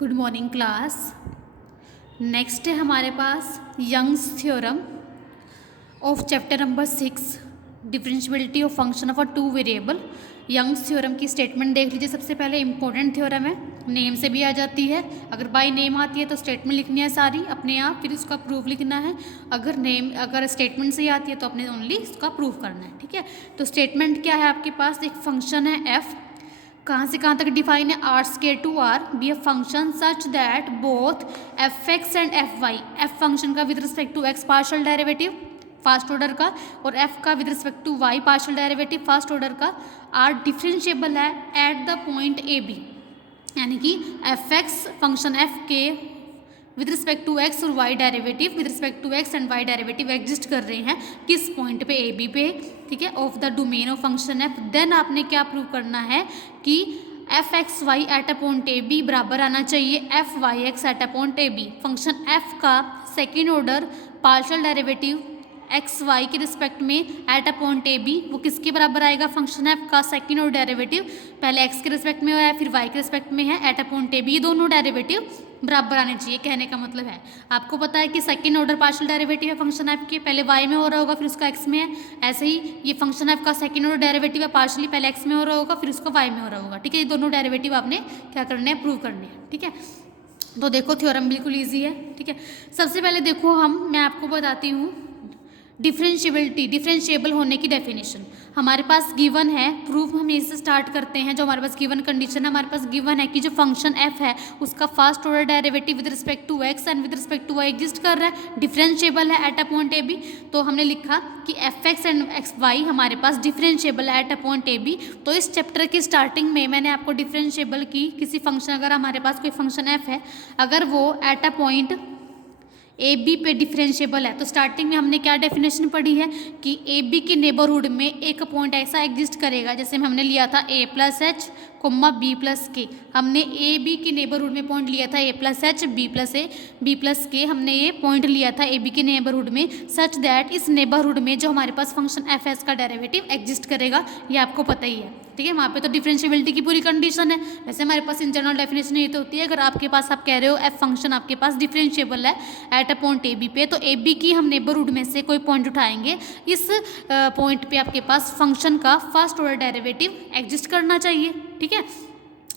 Good morning class. Next है हमारे पास young's theorem of chapter number 6 differentiability of function of a two variable. Young's theorem की statement देख लीजिए। सबसे पहले इंपॉर्टेंट थ्योरम है, नेम से भी आ जाती है। अगर बाय नेम आती है तो स्टेटमेंट लिखनी है सारी अपने आप, फिर उसका प्रूफ लिखना है। अगर स्टेटमेंट से ही आती है तो अपने ओनली उसका प्रूफ करना है। ठीक है, तो स्टेटमेंट क्या है आपके पास? एक फंक्शन है एफ, कहाँ से कहाँ तक डिफाइन है? R square to R be a function such that both f x and f y, f function का with respect to x partial derivative first order का और एफ का with respect to y partial derivative first order का are differentiable है at the point A B. यानी कि F x function f के with respect to x और y derivative with respect to x and Y derivative exist कर रहे हैं किस पॉइंट पे? ए बी पे। ठीक है, of the domain of function f. Then आपने क्या प्रूव करना है कि F x y at a point A B बराबर आना चाहिए f y x at a point A B. Function F का second order partial derivative x y के रिस्पेक्ट में at a point A B वो किसके बराबर आएगा? फंक्शन एफ का सेकेंड ऑर्डर डेरिवेटिव पहले एक्स के रिस्पेक्ट में है फिर वाई के रिस्पेक्ट में है at a point A B, ये दोनों डेरिवेटिव बराबर आने चाहिए। कहने का मतलब है आपको पता है कि सेकंड ऑर्डर पार्शियल डेरिवेटिव है फंक्शन एफ के, पहले वाई में हो रहा होगा फिर उसका एक्स में है। ऐसे ही ये फंक्शन एफ का सेकंड ऑर्डर डेरिवेटिव है पार्शियली पहले एक्स में हो रहा होगा फिर उसका वाई में हो रहा होगा। ठीक है, ये दोनों डेरिवेटिव आपने क्या करने हैं? प्रूव करने हैं। ठीक है, तो देखो थ्योरम बिल्कुल ईजी है। ठीक है, सबसे पहले देखो मैं आपको बताती हूँ डिफरेंशिएबिलिटी, डिफरेंशिएबल होने की डेफिनेशन हमारे पास गिवन है। प्रूफ हम इससे स्टार्ट करते हैं। जो हमारे पास गिवन कंडीशन है, हमारे पास गिवन है कि जो फंक्शन एफ है उसका first order derivative with respect to x and with respect to Y exist कर रहा है, डिफरेंशिएबल है at a point A B. तो हमने लिखा कि F x and X Y हमारे पास डिफरेंशिएबल है at a point A B. तो इस चैप्टर की स्टार्टिंग में मैंने आपको डिफरेंशिएबल की किसी फंक्शन, अगर हमारे पास कोई फंक्शन एफ है अगर वो at a point A B पे डिफरेंशिएबल है, तो स्टार्टिंग में हमने क्या डेफिनेशन पढ़ी है कि ए बी के नेबरहुड में एक पॉइंट ऐसा एग्जिस्ट करेगा, जैसे हमने लिया था A plus H comma B plus K. हमने ए बी के नेबरहुड में पॉइंट लिया था A plus H B plus A B plus K, हमने ये पॉइंट लिया था ए बी के नेबरहुड में सच दैट इस नेबरहुड में जो हमारे पास फंक्शन एफ एस का डेरिवेटिव एग्जिस्ट करेगा। ये आपको पता ही है। ठीक है, वहाँ पे तो डिफरेंशिएबिलिटी की पूरी कंडीशन है। वैसे हमारे पास इन जनरल डेफिनेशन ये तो होती है, अगर आपके पास आप कह रहे हो एफ फंक्शन आपके पास डिफरेंशिएबल है at a point A B पे, तो ए बी की हम नेबरहुड में से कोई पॉइंट उठाएंगे, इस पॉइंट पे आपके पास फंक्शन का फर्स्ट ऑर्डर डेरिवेटिव एग्जिस्ट करना चाहिए। ठीक है,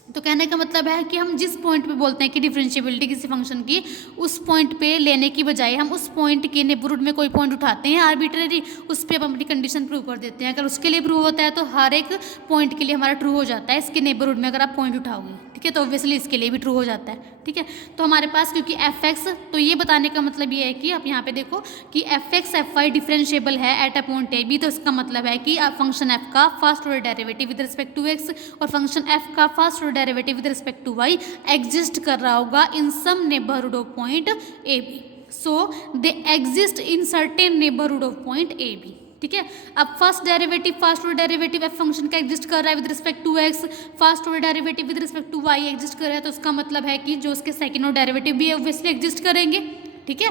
तो कहने का मतलब है कि हम जिस पॉइंट पे बोलते हैं कि डिफरेंशिएबिलिटी किसी फंक्शन की, उस पॉइंट पे लेने की बजाय हम उस पॉइंट के नेबरहुड में कोई पॉइंट उठाते हैं आर्बिट्रेरी, उस पर हम अपनी कंडीशन प्रूव कर देते हैं। अगर उसके लिए प्रूव होता है तो हर एक पॉइंट के लिए हमारा ट्रू हो जाता है इसके नेबरहुड में अगर आप पॉइंट उठाओगे। ठीक है, तो ऑब्वियसली इसके लिए भी ट्रू हो जाता है। ठीक है, तो हमारे पास क्योंकि एफ एक्स, तो ये बताने का मतलब ये है कि आप यहाँ पे देखो कि F x f y differentiable है at a point A B, तो इसका मतलब है कि फंक्शन एफ का first order derivative with respect to x और फंक्शन एफ का first order derivative with respect to Y exist कर रहा होगा in some neighbourhood of point A B. So they exist in certain neighbourhood of point A B. ठीक है, अब first order derivative f function का exist कर रहा है with respect to X, first order derivative with respect to Y exist कर रहा है, तो उसका मतलब है कि जो उसके सेकंड ऑर्डर डेरिवेटिव भी है ऑब्वियसली एग्जिस्ट करेंगे। ठीक है,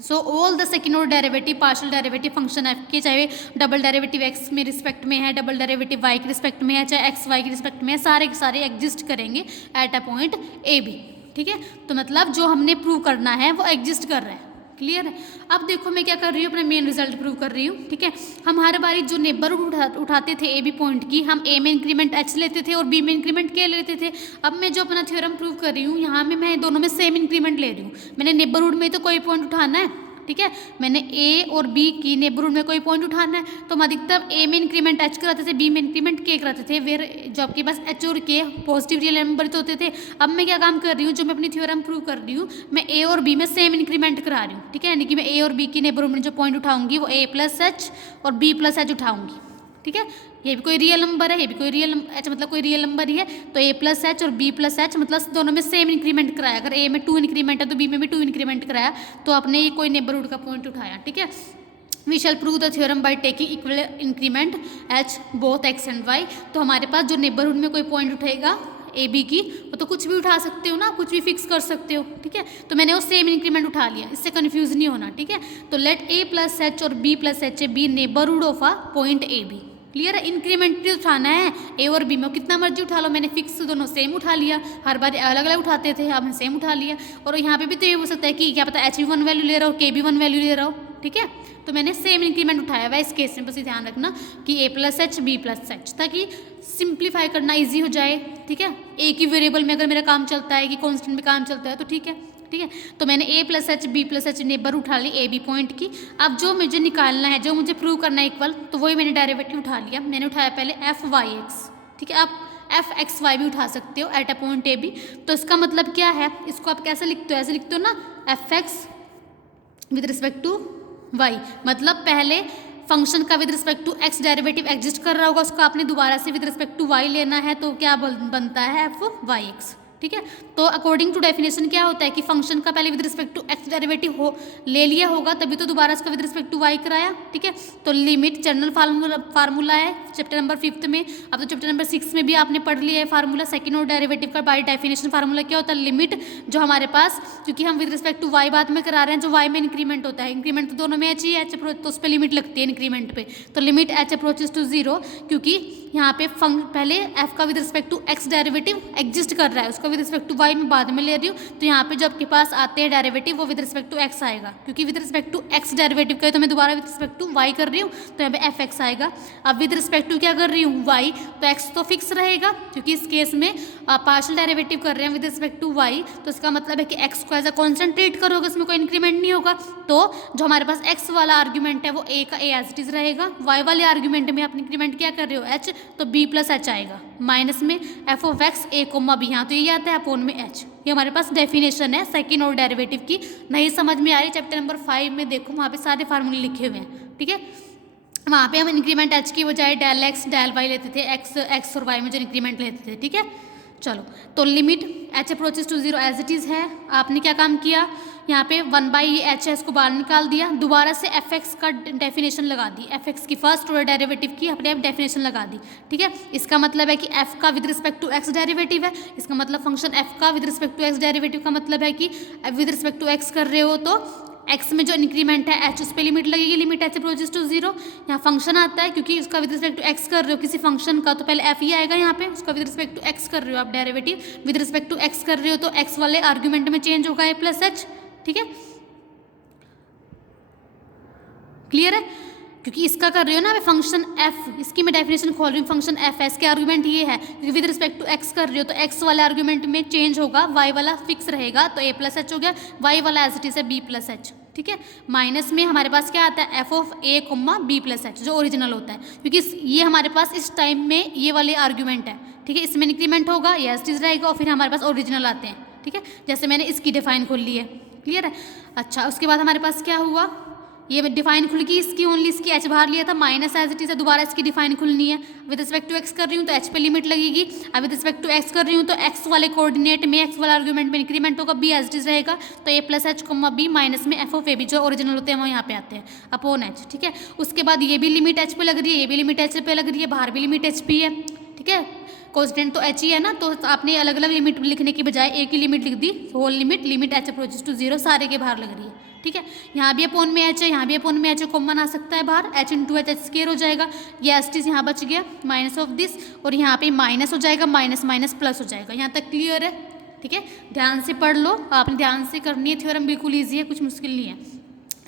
so all the second order derivative partial derivative function f के, चाहे डबल डेरिवेटिव एक्स में रिस्पेक्ट में है, डबल डेरिवेटिव वाई के रिस्पेक्ट में है, चाहे एक्स वाई के रिस्पेक्ट में है, सारे के सारे एग्जिस्ट करेंगे at a point A B. ठीक है, तो मतलब जो हमने प्रूव करना है वो एग्जिस्ट कर रहा है। क्लियर है? अब देखो मैं क्या कर रही हूँ, अपना मेन रिजल्ट प्रूव कर रही हूँ। ठीक है, हम हर बारी जो नेबरहुड उठाते थे ए बी पॉइंट की, हम ए में इंक्रीमेंट एच लेते थे और बी में इंक्रीमेंट के लेते थे। अब मैं जो अपना थ्योरम प्रूव कर रही हूँ यहाँ में मैं दोनों में सेम इंक्रीमेंट ले रही हूँ। मैंने नेबरहुड में तो कोई पॉइंट उठाना है, ठीक है, मैंने ए और बी की नेबरहुड में कोई पॉइंट उठाना है, तो हम अधिकतर ए में इंक्रीमेंट एच कराते थे, बी में इंक्रीमेंट के कराते थे, वेर जो आपके पास एच और के पॉजिटिव रियल नंबर होते थे। अब मैं क्या काम कर रही हूँ, जो मैं अपनी थ्योरम प्रूव कर रही हूँ, मैं ए और बी में सेम इंक्रीमेंट करा रही हूँ। ठीक है, यानी कि मैं ए और बी की नेबरहुड में जो पॉइंट उठाऊंगी वो ए प्लस एच और बी प्लस एच उठाऊंगी। ठीक है, ये भी कोई रियल नंबर है, ये भी कोई रियल एच मतलब कोई रियल नंबर ही है, तो ए प्लस एच और बी प्लस एच मतलब दोनों में सेम इंक्रीमेंट कराया। अगर ए में 2 इंक्रीमेंट है तो बी में भी 2 इंक्रीमेंट कराया, तो आपने ये कोई नेबरहुड का पॉइंट उठाया। ठीक है, we shall prove the theorem by taking equal increment H both X and Y. तो हमारे पास जो नेबरहुड में कोई पॉइंट उठेगा ए बी की, वो तो कुछ भी उठा सकते हो ना, कुछ भी फिक्स कर सकते हो। ठीक है, तो मैंने वो सेम इंक्रीमेंट उठा लिया, इससे कंफ्यूज नहीं होना। ठीक है, तो लेट ए प्लस एच और B plus H A B neighbourhood of a point A B. Clear है। इंक्रीमेंट उठाना है ए और बी में, कितना मर्जी उठा लो, मैंने फिक्स दोनों सेम उठा लिया, हर बार अलग अलग उठाते थे, अब सेम उठा लिया। और यहाँ पे भी तो ये हो सकता है कि क्या पता एच भी 1 वैल्यू ले रहा हो, के भी 1 वैल्यू ले रहा हो, ठीक है। तो मैंने सेम इंक्रीमेंट उठाया हुआ इस केस में, बस ये ध्यान रखना कि A plus H B plus H, ताकि सिंप्लीफाई करना ईजी हो जाए, ठीक है। एक ही वेरिएबल में अगर मेरा काम चलता है कि कॉन्स्टेंट में काम चलता है तो ठीक है, ठीक है। तो मैंने A plus H B plus H neighbour उठा ली ए बी पॉइंट की। अब जो मुझे निकालना है, जो मुझे प्रूव करना है इक्वल, तो वही मैंने डेरिवेटिव उठा लिया। मैंने उठाया पहले एफ वाई एक्स, ठीक है। आप एफ एक्स वाई भी उठा सकते हो at a point A B. तो इसका मतलब क्या है, इसको आप कैसे लिखते हो, ऐसे लिखते हो ना, F X with respect to Y, मतलब पहले फंक्शन का with respect to x derivative exist कर रहा होगा, उसको आपने दोबारा से विद रिस्पेक्ट टू वाई लेना है, तो क्या बनता है एफ वाई एक्स, ठीक है। तो अकॉर्डिंग टू डेफिनेशन क्या होता है कि फंक्शन का पहले with respect to x derivative ले लिया होगा, तभी तो दोबारा इसका विद रिस्पेक्ट टू वाई कराया, ठीक है। तो लिमिट जनरल फार्मूला है चैप्टर नंबर 5 में। अब तो चैप्टर नंबर 6 में भी आपने पढ़ लिया है फार्मूला, सेकंड ऑर्डर डेरिवेटिव का बाय डेफिनेशन फार्मूला क्या होता है, लिमिट जो हमारे पास, क्योंकि हम विद रिस्पेक्ट टू वाई बाद में करा रहे हैं, जो वाई में इंक्रीमेंट होता है, इंक्रीमेंट तो दोनों में एच ही है, तो उस पर लिमिट लगती है इंक्रीमेंट पे। तो लिमिट एच अप्रोचेस टू 0, क्योंकि यहाँ पे पहले एफ का with respect to x derivative exist कर रहा है, उसका विद रिस्पेक्ट टू वाई में बाद में ले रही हूँ, तो यहाँ पे जो आपके पास आते हैं डेरिवेटिव वो विद रिस्पेक्ट टू एक्स आएगा, क्योंकि with respect to x derivative का तो मैं दोबारा विद रिस्पेक्ट टू वाई कर रही हूँ, तो यहाँ पे एफ एक्स आएगा। अब विद रिस्पेक्ट टू क्या कर रही हूँ, वाई, तो एक्स तो फिक्स रहेगा, क्योंकि इस केस में पार्शियल डेरिवेटिव कर रहे हैं विद रिस्पेक्ट टू वाई, तो इसका मतलब है कि एक्स को एज अ कॉन्स्टेंट ट्रीट करोगे, इसमें कोई इंक्रीमेंट नहीं होगा। तो जो हमारे पास एक्स वाला आर्ग्यूमेंट है वो ए का ए एज इट इज रहेगा, वाई वाले आर्ग्यूमेंट में आप इंक्रीमेंट क्या कर रहे हो एच, तो बी प्लस एच आएगा, माइनस में F of X A comma B, यहाँ तो ये आता है अपोन में एच। ये हमारे पास डेफिनेशन है सेकंड ऑर्डर डेरिवेटिव की। नहीं समझ में आ रही, चैप्टर नंबर 5 में देखो, वहाँ पे सारे फार्मूले लिखे हुए हैं, ठीक है। वहाँ पे हम इंक्रीमेंट एच की बजाय डेल एक्स डेल वाई लेते थे, एक्स और वाई में जो इंक्रीमेंट लेते थे, ठीक है। चलो, तो limit H approaches to 0 as it is है। आपने क्या काम किया, यहाँ पे 1/एच है, इसको बाहर निकाल दिया, दोबारा से एफ एक्स का डेफिनेशन लगा दी, एफ एक्स की फर्स्ट ऑर्डर डेरिवेटिव की अपने आप डेफिनेशन लगा दी, ठीक है। इसका मतलब है कि एफ का with respect to x derivative है, इसका मतलब फंक्शन एफ का with respect to x derivative का मतलब है कि विद रिस्पेक्ट टू एक्स कर रहे हो तो एक्स में जो इंक्रीमेंट है एच, उस पर लिमिट लगेगी, लिमिट एच अप्रोचेस टू 0। यहाँ फंक्शन आता है, क्योंकि उसका विद रिस्पेक्ट टू एक्स कर रहे हो किसी फंक्शन का, तो पहले एफ ही आएगा यहाँ पे, उसका विद रिस्पेक्ट टू एक्स कर रहे हो आप derivative, with respect to X कर रहे हो तो एक्स वाले आर्ग्यूमेंट में चेंज होगा ए प्लस एच, ठीक है। क्लियर है, क्योंकि इसका कर रही हो ना फंक्शन एफ, इसकी मैं डेफिनेशन खोल रही हूँ, फंक्शन एफ है, इसके आर्गूमेंट ये है, क्योंकि विद रिस्पेक्ट टू एक्स कर रही हो तो एक्स वाले आर्गूमेंट में चेंज होगा, वाई वाला फिक्स रहेगा, तो ए प्लस एच हो गया, वाई वाला एज इट इज है बी प्लस एच, ठीक है। माइनस में हमारे पास क्या आता है, F of A comma B plus H, जो ओरिजिनल होता है, क्योंकि ये हमारे पास इस टाइम में ये वाले आर्ग्यूमेंट है, ठीक है। इसमें इंक्रीमेंट होगा, ये एज इट इज रहेगा, और फिर हमारे पास ओरिजिनल आते हैं, ठीक है। जैसे मैंने इसकी डिफाइन खोल ली है, क्लियर है। अच्छा, उसके बाद हमारे पास क्या हुआ, ये डिफाइन खुल गई इसकी, ओनली इसकी एच बाहर लिया था, माइनस एज इट इज है, दोबारा इसकी डिफाइन खुलनी है, विद रिस्पेक्ट टू एक्स कर रही हूँ तो एच पे लिमिट लगेगी, अब विद रिस्पेक्ट टू एक्स कर रही हूँ तो एक्स वाले कोऑर्डिनेट में, एक्स वाले आर्गूमेंट में इंक्रीमेंट होगा, बी एज इट इज रहेगा, तो A plus H comma B minus में एफ ऑफ ए बी, जो ओरिजिनल होते हैं वो यहाँ पे आते हैं अपॉन एच, ठीक है। उसके बाद ये भी लिमिट एच पे लग रही है, ये भी लिमिट एच पे लग रही है, बाहर भी लिमिट एच पी है, ठीक है। कॉन्स्टेंट तो एच ही है ना, तो आपने अलग अलग लिमिट लिखने की बजाय एक ही लिमिट लिख दी, whole limit, limit H approaches to 0, सारे के बाहर लग रही है, ठीक है। यहाँ भी अपोन में एच है, यहाँ भी अपोन में एच है, कॉमन आ सकता है बाहर, H into H, H square हो जाएगा, ये एस टी यहाँ बच गया, माइनस ऑफ दिस, और यहाँ पे माइनस हो जाएगा, माइनस माइनस प्लस हो जाएगा। यहाँ तक क्लियर है, ठीक है। ध्यान से पढ़ लो, आपने ध्यान से करनी है, थ्योरम बिल्कुल ईजी है, कुछ मुश्किल नहीं है।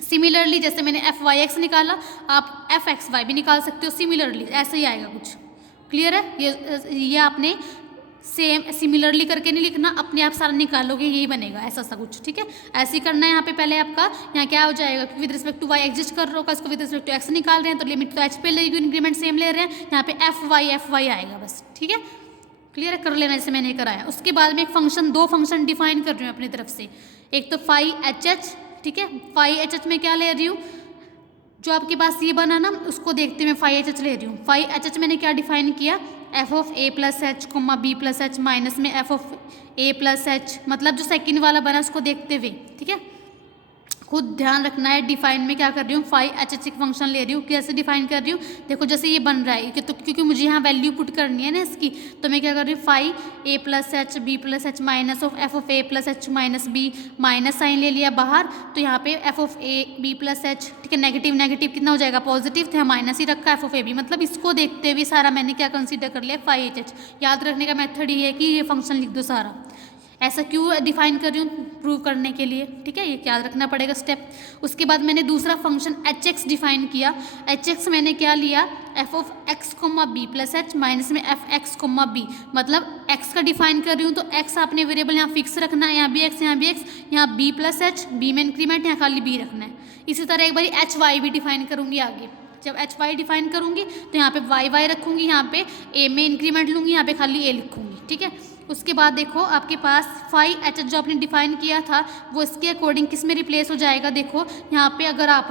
सिमिलरली जैसे मैंने एफ वाई एक्स निकाला, आप एफ एक्स वाई भी निकाल सकते हो, सिमिलरली ऐसे ही आएगा कुछ, क्लियर है। ये आपने सेम सिमिलरली करके नहीं लिखना, अपने आप सारा निकालोगे यही बनेगा, ऐसा सा कुछ, ठीक है। ऐसे ही करना है। यहाँ पे पहले आपका यहाँ क्या हो जाएगा, with respect to Y exist कर रहा होगा, इसको विद रिस्पेक्ट टू एक्स निकाल रहे हैं, तो लिमिट तो एच पे लगेगी, इंक्रीमेंट सेम ले रहे हैं, यहाँ पे एफ वाई आएगा बस, ठीक है। क्लियर कर लेना, जैसे मैंने कराया। उसके बाद में एक फंक्शन, दो फंक्शन डिफाइन कर रही हूँ अपनी तरफ से, एक तो फाई एच एच, ठीक है। फाई एच एच में क्या ले रही हूँ, जो आपके पास ये बना ना, उसको देखते हुए फाई एच एच ले रही हूँ। फाई एच एच मैंने क्या डिफाइन किया, f of A plus H comma B plus H minus में F of A plus H, मतलब जो सेकंड वाला बना उसको देखते हुए, ठीक है। खुद ध्यान रखना है। डिफाइन में क्या कर रही हूँ, फाई एच एच फंक्शन ले रही हूँ। कैसे डिफाइन कर रही हूँ, देखो जैसे ये बन रहा है तो क्योंकि मुझे यहाँ वैल्यू पुट करनी है ना इसकी, तो मैं क्या कर रही हूँ, phi A plus H B plus H minus of F of A plus H minus B, minus sign ले लिया बाहर, तो यहाँ पे F of A B plus H, ठीक है, नेगेटिव नेगेटिव कितना हो जाएगा, पॉजिटिव, तो यहाँ माइनस ही रखा एफ ऑफ ए बी, मतलब इसको देखते हुए सारा मैंने क्या कंसीडर कर लिया, फाई एच एच। याद रखने का मेथड ये है कि ये फंक्शन लिख दो सारा। ऐसा क्यों डिफाइन कर रही हूँ, प्रूव करने के लिए, ठीक है, ये याद रखना पड़ेगा स्टेप। उसके बाद मैंने दूसरा फंक्शन एच एक्स डिफाइन किया। एच एक्स मैंने क्या लिया, F of X comma B plus H minus में एफ एक्स कोमा बी, मतलब एक्स का डिफाइन कर रही हूँ तो एक्स आपने वेरिएबल यहाँ फिक्स रखना है, यहाँ भी एक्स, यहाँ भी एक्स, यहाँ बी प्लस एच, बी में इंक्रीमेंट, यहाँ खाली बी रखना है। इसी तरह एक बार एच वाई भी डिफाइन करूँगी आगे। जब एच वाई डिफाइन करूँगी तो यहाँ पे वाई वाई रखूँगी, यहाँ पे ए में इंक्रीमेंट लूँगी, यहाँ पे खाली ए लिखूँगी, ठीक है। उसके बाद देखो आपके पास फाई एच जो आपने डिफाइन किया था वो इसके अकॉर्डिंग किस में रिप्लेस हो जाएगा, देखो यहाँ पे अगर आप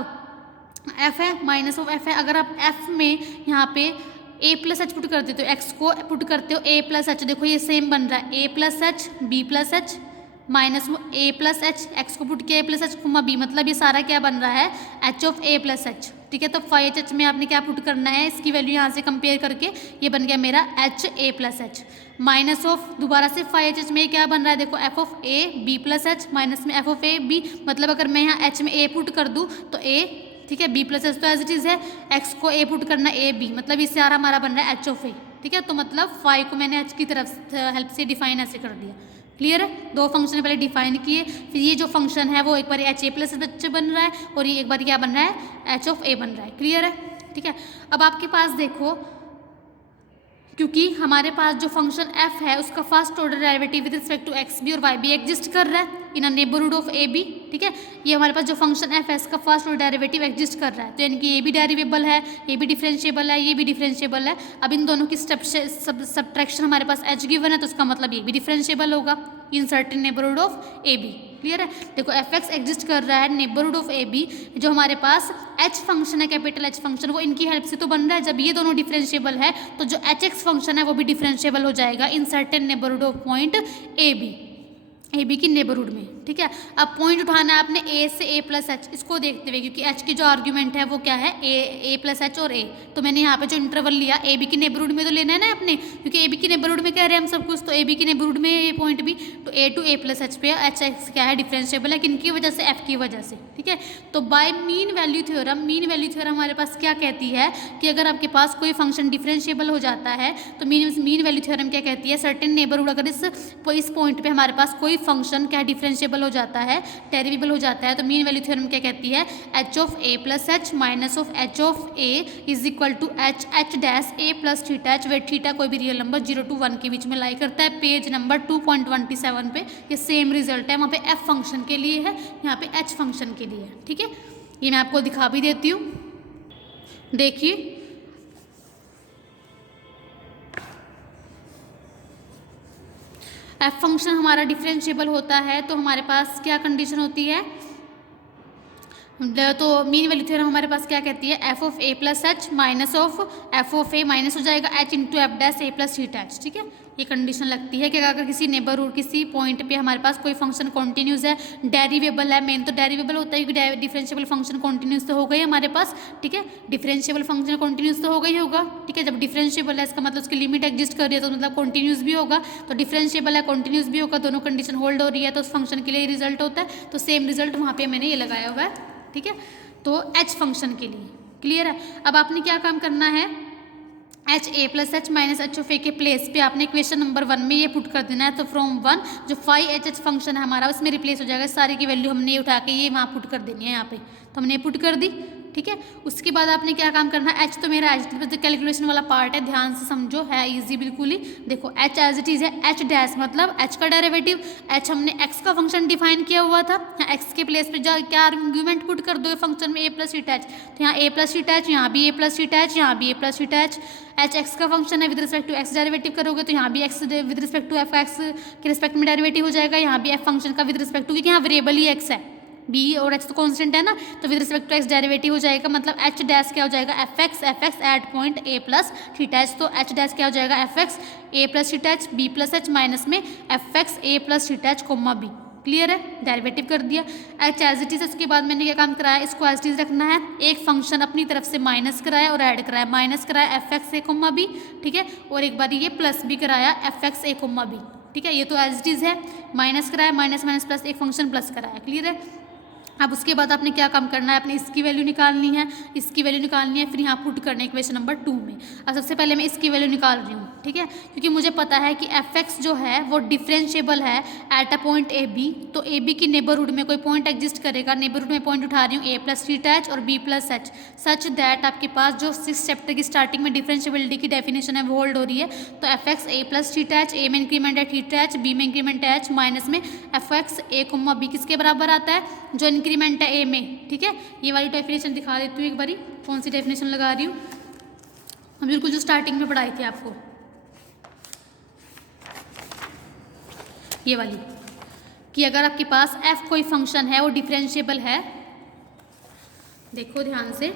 एफ है माइनस ऑफ एफ है, अगर आप एफ में यहाँ पे ए प्लस एच पुट करते हो तो एक्स को पुट करते हो ए प्लस एच, देखो ये सेम बन रहा है, A plus H B plus H minus A plus H, x को पुट किया A plus H comma B, मतलब ये सारा क्या बन रहा है, H of A plus H, ठीक है। तो फाई एच एच में आपने क्या पुट करना है, इसकी वैल्यू यहाँ से कंपेयर करके ये बन गया मेरा H A plus H minus of, दोबारा से फाई एच एच में क्या बन रहा है, देखो F of A B plus H minus में एफ ऑफ ए बी, मतलब अगर मैं यहाँ एच में ए पुट कर दूँ तो ए, ठीक है, बी प्लस एच तो एज इट इज़ है, एक्स को ए पुट करना ए बी, मतलब इससे सारा हमारा बन रहा है एच ऑफ ए, ठीक है। तो मतलब फाई को मैंने एच की तरफ हेल्प से डिफाइन ऐसे कर दिया। क्लियर है, दो फंक्शन पहले डिफाइन किए, फिर ये जो फंक्शन है वो एक बार एच ए प्लस एच बन रहा है और ये एक बार क्या बन रहा है, एच ऑफ ए बन रहा है। क्लियर है, ठीक है। अब आपके पास देखो, क्योंकि हमारे पास जो फंक्शन f है उसका first order derivative with respect to x B और वाई बी एग्जिस्ट कर रहा है in a neighbourhood of A B, ठीक है। ये हमारे पास जो फंक्शन f है इसका फर्स्ट ऑर्डर डेरिवेटिव एग्जिस्ट कर रहा है, तो यानी कि ये भी डेरिवेबल है, ये भी डिफरेंशिएबल है, ये भी डिफरेंशिएबल है। अब इन दोनों की सब्ट्रैक्शन हमारे पास h गिवन है, तो उसका मतलब ये भी डिफरेंशिएबल होगा in certain neighbourhood of A B. Clear है, देखो एफ एक्स एग्जिस्ट कर रहा है नेबरहुड ऑफ ए बी, जो हमारे पास एच फंक्शन है, कैपिटल एच फंक्शन, वो इनकी हेल्प से तो बन रहा है। जब ये दोनों डिफरेंशिएबल है तो जो एच एक्स फंक्शन है वो भी डिफरेंशिएबल हो जाएगा in certain neighbourhood of point A B की नेबरहुड में, ठीक है। अब पॉइंट उठाना है आपने ए से ए प्लस एच, इसको देखते हुए, क्योंकि एच की जो आर्ग्यूमेंट है वो क्या है, ए प्लस एच और ए, तो मैंने यहाँ पे जो इंटरवल लिया ए बी की नेबरहुड में तो लेना है ना अपने, क्योंकि ए बी की नेबरहुड में कह रहे हैं हम सब कुछ, तो ए बी की नेबरहुड में ये पॉइंट भी, तो ए टू ए प्लस एच पे एच एक्स क्या है, डिफरेंशिएबल है, किनकी वजह से, एफ की वजह से, ठीक है। तो by mean value theorem, mean value theorem हमारे पास क्या कहती है कि अगर आपके पास कोई फंक्शन डिफरेंशिएबल हो जाता है तो मीन वैल्यू थ्योरम क्या कहती है, सर्टेन नेबरहुड अगर इस पॉइंट पे हमारे पास कोई फंक्शन क्या डिफरेंशिएबल हो जाता है, डेरिवेबल हो जाता है, तो मीन वैल्यू थ्योरम क्या कहती है, H of A plus H minus of H of A is equal to H dash A plus theta H, wait theta कोई भी रियल नंबर 0 to 1 के बीच में लाई करता है। पेज नंबर 2.27 पे ये सेम रिजल्ट है, वहाँ पे एफ फंक्शन के लिए है, यहाँ पे एच फंक्शन के लिए है, ठीक है। ये मैं आपको दिखा भी देती हूँ, देखिए एफ फंक्शन हमारा डिफरेंशिएबल होता है तो हमारे पास क्या कंडीशन होती है, तो मीन वैल्यू थ्योरम हमारे पास क्या कहती है, F of A plus H minus of F of A minus हो जाएगा H into F dash A plus theta H, ठीक है। ये कंडीशन लगती है कि अगर किसी नेबरहुड किसी पॉइंट पे हमारे पास कोई फंक्शन कॉन्टिन्यूस है, डेरिवेबल है, मेन तो डेरिवेबल होता है क्योंकि डिफरेंशिएबल फंक्शन कॉन्टिन्यूस तो हो गई हमारे पास, ठीक है, डिफरेंशिएबल फंक्शन कॉन्टिन्यूस तो हो गई होगा, ठीक है। जब डिफरेंशिएबल है इसका मतलब उसकी लिमिट एग्जिस्ट कर रही है तो मतलब कॉन्टिन्यूस भी होगा, तो डिफरेंशिएबल है कॉन्टिन्यूस भी होगा, दोनों कंडीशन होल्ड हो रही है तो उस फंक्शन के लिए रिजल्ट होता है, तो सेम रिजल्ट वहाँ पर मैंने ये लगाया हुआ है, ठीक है। तो एच फंक्शन के लिए क्लियर है। अब आपने क्या काम करना है, H A plus H minus H of A के प्लेस पे आपने इक्वेशन नंबर 1 में ये पुट कर देना है, तो फ्रॉम 1 जो फाई एच एच फंक्शन है हमारा उसमें रिप्लेस हो जाएगा, सारी की वैल्यू हमने उठा के ये वहाँ पुट कर देनी है, यहाँ पे तो हमने पुट कर दी, ठीक है। उसके बाद आपने क्या काम करना है, एच तो मेरा एच कैलकुलेशन वाला पार्ट है, ध्यान से समझो, है इजी बिल्कुल ही। देखो एच एज इट इज़ है, एच डैश मतलब एच का डेरिवेटिव, एच हमने एक्स का फंक्शन डिफाइन किया हुआ था, एक्स के प्लेस पे जा क्या आर्ग्यूमेंट पुट कर दो फंक्शन में ए प्लस थीटा एच, तो यहाँ ए प्लस थीटा एच, यहाँ भी ए प्लस थीटा एच, यहाँ भी A plus theta H, H x का फंक्शन है with respect to x derivative करोगे तो यहाँ भी x with respect to f x के रिस्पेक्ट में डेरिवेटिव हो जाएगा, यहाँ भी एफ फंक्शन का विद रिस्पेक्ट टू, क्योंकि यहाँ वेरिएबल ही एक्स है, बी और एच तो कांस्टेंट है ना, तो with respect to x derivative हो जाएगा, मतलब एच डैश क्या हो जाएगा, F x at point A plus theta H, तो एच डैश क्या हो जाएगा, F x A plus theta H B plus H minus में F x A plus theta H comma B, clear है, derivative कर दिया। एच एज इट इज, उसके बाद मैंने क्या काम कराया, इसको एज इट इज रखना है। एक फंक्शन अपनी तरफ से माइनस कराया और ऐड कराया, माइनस कराया F x A comma B, ठीक है, और एक बार ये प्लस भी कराया F x A comma B, ठीक है। ये तो एज इट इज है, माइनस कराया, माइनस माइनस प्लस, एक फंक्शन प्लस कराया, क्लियर है। अब उसके बाद आपने क्या काम करना है, अपने इसकी वैल्यू निकालनी है, इसकी वैल्यू निकालनी है, फिर यहाँ पुट करना है इक्वेशन नंबर 2 में। अब सबसे पहले मैं इसकी वैल्यू निकाल रही हूँ, ठीक है, क्योंकि मुझे पता है कि एफ एक्स जो है वो डिफरेंशिएबल है at a point A B. तो ए बी की नेबरहुड में कोई पॉइंट एग्जिस्ट करेगा, नेबरहुड में पॉइंट उठा रही हूँ ए प्लस थीटा एच और B plus H, such that आपके पास जो 6th चैप्टर की स्टार्टिंग में डिफरेंशिएबिलिटी की डेफिनेशन है वो होल्ड हो रही है। तो f x A plus theta H, ए में इंक्रीमेंट है थीटा एच, बी में इंक्रीमेंट है एच, माइनस में F x A comma B किसके बराबर आता है, जो इंक्रीमेंट है ए में, ठीक है। ये वाली डेफिनेशन दिखा देती हूँ एक बारी, कौन सी डेफिनेशन लगा रही हूँ, हम बिल्कुल जो स्टार्टिंग में पढ़ाई थी आपको, ये वाली, कि अगर आपके पास f कोई फंक्शन है वो डिफरेंशिएबल है, देखो ध्यान से,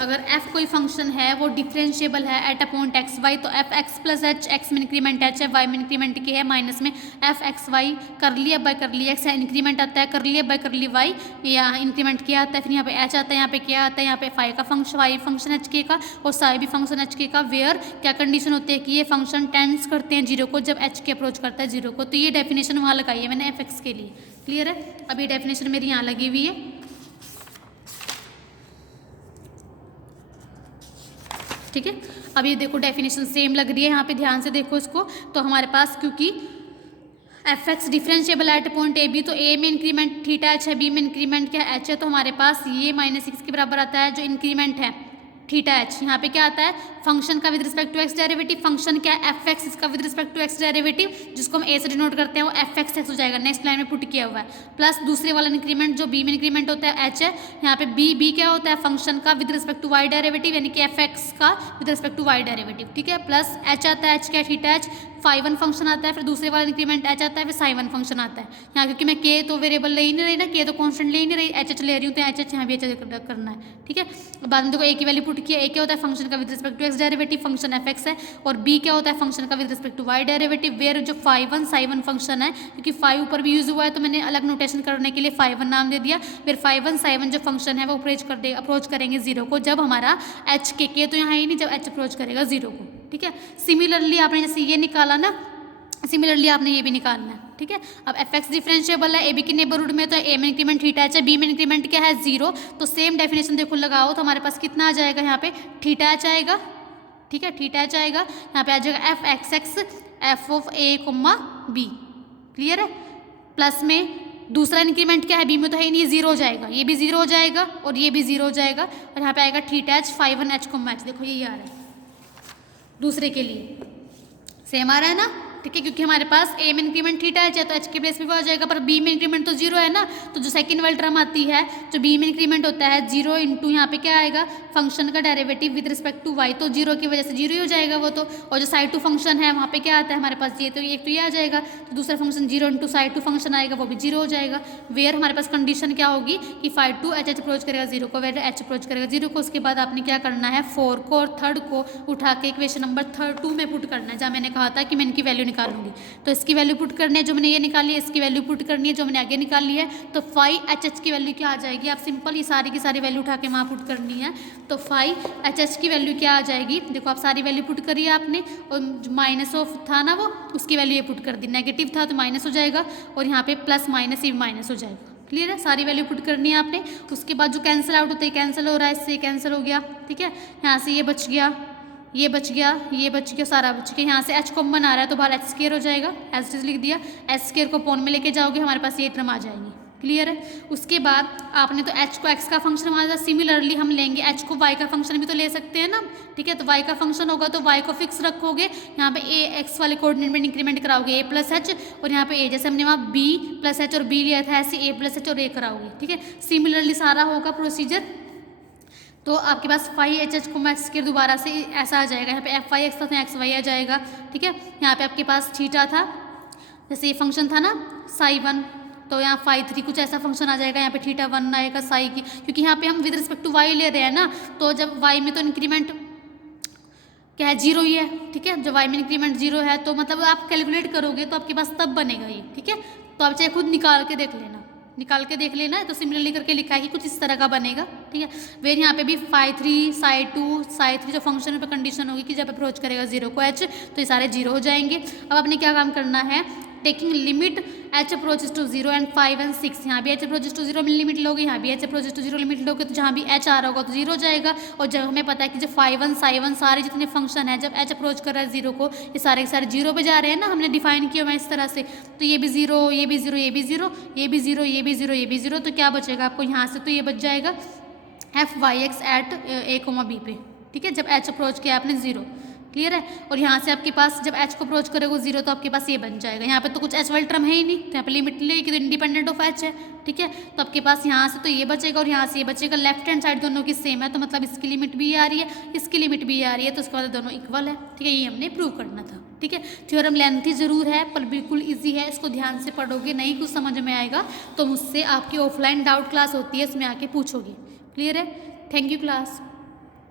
अगर f कोई फंक्शन है वो डिफरेंशिएबल है at a point x y, तो f x plus H, x में इंक्रीमेंट एच है, वाई में इंक्रीमेंट के है, माइनस में एफ एक्स वाई कर लिया बाय कर लिया एक्स, इंक्रीमेंट आता है कर लिया बाय कर लिया वाई, या इंक्रीमेंट किया आता है, फिर यहाँ पे एच आता है, यहाँ पे क्या आता है, यहाँ पे फाई का फंक्शन, वाई फंक्शन एच के का और साई भी फंक्शन एच के का, वेयर क्या कंडीशन होती है कि ये फंक्शन टेंस करते हैं जीरो को जब एच के अप्रोच करता है जीरो को। तो ये डेफिनेशन वहाँ लगाई है मैंने एफ एक्स के लिए, क्लियर है। अब ये डेफिनेशन मेरी यहाँ लगी हुई है, ठीक है। अब ये देखो डेफिनेशन सेम लग रही है, यहाँ पे ध्यान से देखो इसको। तो हमारे पास क्योंकि F X differentiable at point A B, तो ए में इंक्रीमेंट थीटा एच है, बी में इंक्रीमेंट क्या एच है, तो हमारे पास ये -6 के बराबर आता है जो इंक्रीमेंट है थीटा एच। यहाँ पे क्या आता है, फंक्शन का with respect to x derivative, function क्या है एफ एक्स, इसका with respect to x derivative जिसको हम ए से डिनोट करते हैं वो एफ एक्स एक्स हो जाएगा, नेक्स्ट लाइन में पुट किया हुआ है, प्लस दूसरे वाला इंक्रीमेंट जो बी में इंक्रीमेंट होता है एच है, यहाँ पे बी क्या होता है फंक्शन का with respect to Y derivative, यानी कि एफ एक्स का with respect to Y derivative, ठीक है, प्लस एच आता है, एच क्या theta H, phi one function आता है, फिर दूसरे वाला इंक्रीमेंट एच आता है, फिर साई वन फंक्शन आता है। यहाँ क्योंकि मैं के तो वेरिएबल ले ही नहीं रही ना, के तो कॉन्स्टेंट ले ही नहीं रही, एच ले रही हूँ, तो एच यहाँ भी एच करना है, ठीक है। बाद में देखो ए की वैल्यू पुट किया, ए क्या होता है फंक्शन का with respect to x derivative, function f x है, और बी क्या होता है फंक्शन का with respect to Y derivative, where जो phi one psi one function है, क्योंकि फाई ऊपर भी यूज हुआ है तो मैंने अलग नोटेशन करने के लिए फाई वन नाम दे दिया, फिर फाई वन साई वन जो फंक्शन है वो अप्रोच करेंगे जीरो को जब हमारा एच के तो यहाँ ही नहीं, जब एच अप्रोच करेगा जीरो को, ठीक है। सिमिलरली आपने जैसे ये निकाला ना, सिमिलरली आपने ये भी निकालना है, ठीक है। अब एफ एक्स डिफरेंशिएबल है ए बी की नेबरहुड में, तो ए में इंक्रीमेंट थीटा एच है, बी में इंक्रीमेंट क्या है जीरो, तो सेम डेफिनेशन देखो लगाओ तो हमारे पास कितना आ जाएगा, यहाँ पे थीटा एच आएगा, ठीक है, थीटा एच आएगा, यहाँ पे आ जाएगा F X X F of A comma B, clear है, प्लस में दूसरा इंक्रीमेंट क्या है बी में तो है नहीं, जीरो हो जाएगा, ये भी जीरो हो जाएगा और ये भी जीरो हो जाएगा, और यहाँ पे आएगा theta H phi one H comma H, देखो ये आ रहा है दूसरे के लिए सेम आ रहा है ना, ठीक है, क्योंकि हमारे पास ए में इंक्रीमेंट थीटा एच है तो एच के बेस पे भी आ जाएगा, पर बी में इंक्रीमेंट तो जीरो है ना, तो जो सेकंड वाली टर्म आती है जो बी में इंक्रीमेंट होता है जीरो इंटू यहाँ पे क्या आएगा फंक्शन का derivative with respect to Y, तो जीरो की वजह से जीरो ही हो जाएगा वो तो, और जो साइड टू फंक्शन है वहाँ पे क्या आता है हमारे पास ये तो एक तो ये आ जाएगा, तो दूसरा function zero into side two function आएगा वो भी जीरो हो जाएगा, वेयर हमारे पास कंडीशन क्या होगी कि फाइव टू एच अप्रोच करेगा जीरो को, वेयर एच अप्रोच करेगा जीरो को। उसके बाद आपने क्या करना है 4 को और 3rd को उठा के इक्वेशन नंबर 2 में पुट करना है, जहाँ मैंने कहा था कि मैं इनकी वैल्यू निकालूंगी, तो इसकी वैल्यू पुट करनी है जो मैंने ये निकाली है, इसकी वैल्यू पुट करनी है जो मैंने आगे निकाली है, तो फाइव एच एच की वैल्यू क्या आ जाएगी, आप सिंपल ये सारी की सारी वैल्यू उठा के वहाँ पुट करनी है, तो फाइव एच एच की वैल्यू क्या आ जाएगी, देखो आप सारी वैल्यू पुट करिए आपने, और माइनस ऑफ था ना वो उसकी वैल्यू ये पुट कर दी, नेगेटिव था तो माइनस हो जाएगा, और यहाँ पे प्लस माइनस ही माइनस हो जाएगा, क्लियर है, सारी वैल्यू पुट करनी है आपने। उसके बाद जो कैंसिल आउट होता है कैंसिल हो रहा है, इससे कैंसिल हो गया, ठीक है, यहाँ से ये बच गया, ये बच गया, ये बच गया, सारा बच गया, यहाँ से एच कॉमन आ रहा है तो बाहर एच स्क्वायर हो जाएगा, एच लिख दिया, एच स्क्वायर को पॉन में लेके जाओगे हमारे पास ये टर्म आ जाएगी, क्लियर है। उसके बाद आपने तो एच को एक्स का फंक्शन माना, सिमिलरली हम लेंगे एच को वाई का फंक्शन भी तो ले सकते हैं ना, ठीक है, तो वाई का फंक्शन होगा तो वाई को फिक्स रखोगे, यहाँ पे ए एक्स वाले कोऑर्डिनेट में इंक्रीमेंट कराओगे ए प्लस एच, और यहाँ पे ए जैसे हमने वहाँ बी प्लस एच और बी लिया था ऐसे ए प्लस एच और ए कराओगे, ठीक है, सिमिलरली सारा होगा प्रोसीजर। तो आपके पास फाइव एच एच को मैक्स के दोबारा से ऐसा आ जाएगा, यहाँ पे एफ वाई एक्स था तो एक्स वाई आ जाएगा, ठीक है, यहाँ पे आपके पास थीटा था, जैसे ये फंक्शन था ना साई वन, तो यहाँ फाइव थ्री कुछ ऐसा फंक्शन आ जाएगा, यहाँ पे थीटा वन आएगा साई की, क्योंकि यहाँ पे हम विद रिस्पेक्ट टू वाई ले रहे हैं ना, तो जब वाई में तो इंक्रीमेंट क्या है, जीरो ही है, ठीक है। जब वाई में इंक्रीमेंट जीरो है तो मतलब आप कैलकुलेट करोगे तो आपके पास तब बनेगा ये, ठीक है। तो आप चाहे खुद निकाल के देख लेना, तो सिमिलरली करके लिखा है कि कुछ इस तरह का बनेगा, ठीक है। फिर यहाँ पे भी phi3 psi2 जो फंक्शन पे कंडीशन होगी कि जब अप्रोच करेगा जीरो को h, तो ये सारे जीरो हो जाएंगे। अब आपने क्या काम करना है, taking limit h approaches to 0 and 5 and 6, यहाँ भी h अप्रोचेस टू 0 में लिमिट लोगे, यहाँ भी h अप्रोचेस टू 0 लिमिट लोगे, तो जहाँ भी h आ रहा होगा तो 0 हो जाएगा। और जब हमें पता है कि जब phi 1 psi 1 सारे जितने फंक्शन है जब h अप्रोच कर रहा है 0 को, ये सारे के सारे 0 पे जा रहे हैं ना, हमने डिफाइन किया हुआ है इस तरह से, तो ये भी 0, ये भी 0, ये भी 0, ये भी 0, ये भी 0, ये भी 0, तो क्या बचेगा आपको यहाँ से, तो ये बच जाएगा f(y(x) एट a, b पे, ठीक है, जब h अप्रोच किया आपने 0, क्लियर है। और यहाँ से आपके पास जब h को अप्रोच करेगा 0 तो आपके पास ये बन जाएगा, यहाँ पे तो कुछ h वाली टर्म है ही नहीं, तो यहाँ पे लिमिट लेगी तो इंडिपेंडेंट ऑफ h है, ठीक है। तो आपके पास यहाँ से तो ये बचेगा और यहाँ से ये बचेगा, लेफ्ट हैंड साइड दोनों की सेम है, तो मतलब इसकी लिमिट भी आ रही है, इसकी लिमिट भी आ रही है, तो उसके बाद दोनों इक्वल है, ठीक है। ये हमने प्रूव करना था, ठीक है। थ्योरम लेंथी जरूर है पर बिल्कुल ईजी है, इसको ध्यान से पढ़ोगे, नहीं कुछ समझ में आएगा तो मुझसे आपकी ऑफलाइन डाउट क्लास होती है, उसमें आके पूछोगे, क्लियर है। Thank you class.